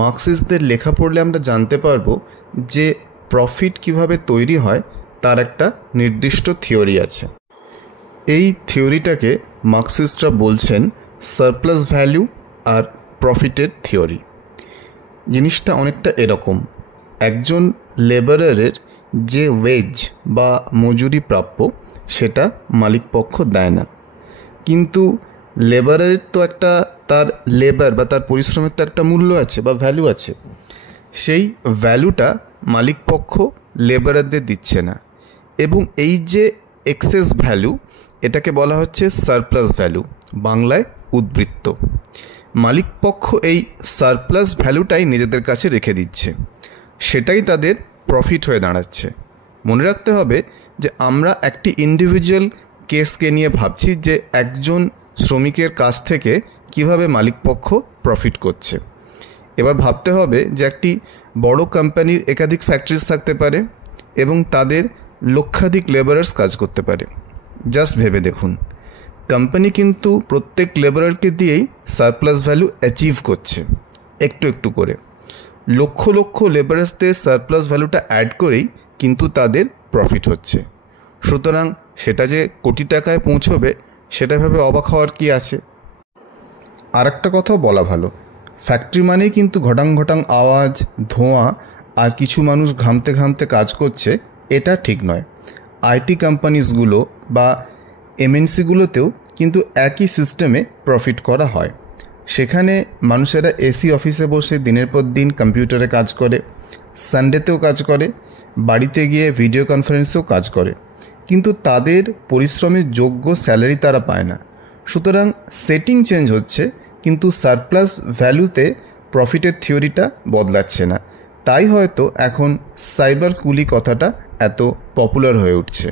মার্কসিস্টদের লেখা পড়লে আমরা জানতে পারবো যে প্রফিট কিভাবে তৈরি হয় তার একটা নির্দিষ্ট থিওরি আছে। এই থিওরিটাকে মার্কসিস্টরা বলছেন সারপ্লাস ভ্যালু আর প্রফিটের থিওরি। জিনিসটা অনেকটা এরকম, একজন লেবারারের যে ওয়েজ বা মজুরি প্রাপ্য সেটা মালিকপক্ষ দেয় না, কিন্তু লেবারের তো একটা তার লেবার বা তার পরিশ্রমের তো একটা মূল্য আছে বা ভ্যালু আছে, সেই ভ্যালুটা মালিকপক্ষ লেবারারদের দিচ্ছে না। এবং এই যে এক্সেস ভ্যালু, এটাকে বলা হচ্ছে সারপ্লাস ভ্যালু, বাংলায় উদ্বৃত্ত। মালিকপক্ষ এই সারপ্লাস ভ্যালুটাই নিজেদের কাছে রেখে দিচ্ছে, সেটাই তাদের প্রফিট হয়ে দাঁড়াচ্ছে। মনে রাখতে হবে যে আমরা একটি ইন্ডিভিজুয়াল কেসকে নিয়ে ভাবছি যে একজন শ্রমিকের কাছ থেকে কিভাবে মালিকপক্ষ প্রফিট করছে। এবার ভাবতে হবে যে একটি বড় কোম্পানির একাধিক ফ্যাক্টরিজ থাকতে পারে এবং তাদের লক্ষাধিক লেবারার্স কাজ করতে পারে। জাস্ট ভেবে দেখুন, কোম্পানি কিন্তু প্রত্যেক লেবারারকে দিয়েই সারপ্লাস ভ্যালু অ্যাচিভ করছে একটু একটু করে। লক্ষ লক্ষ লেবারার্সদের সারপ্লাস ভ্যালুটা অ্যাড করেই কিন্তু তাদের প্রফিট হচ্ছে। সুতরাং সেটা যে কোটি টাকায় পৌঁছবে সেটা ভেবে অবাক হওয়ার কি আছে। আর একটা কথাও বলা ভালো, ফ্যাক্টরি মানেই কিন্তু ঘটাং ঘটাং আওয়াজ, ধোঁয়া আর কিছু মানুষ ঘামতে ঘামতে কাজ করছে, এটা ঠিক নয়। আইটি কোম্পানিজগুলো বা এমএনসিগুলোতেও কিন্তু একই সিস্টেমে প্রফিট করা হয়। সেখানে মানুষেরা এসি অফিসে বসে দিনের পর দিন কম্পিউটারে কাজ করে, সানডেতেও কাজ করে, বাড়িতে গিয়ে ভিডিও কনফারেন্সেও কাজ করে, কিন্তু তাদের পরিশ্রমের যোগ্য স্যালারি তারা পায় না। সুতরাং সেটিং চেঞ্জ হচ্ছে, কিন্তু সারপ্লাস ভ্যালুতে প্রফিটের থিওরিটা বদলাচ্ছে না। তাই হয়তো এখন সাইবার কুলি কথাটা এত পপুলার হয়ে উঠছে।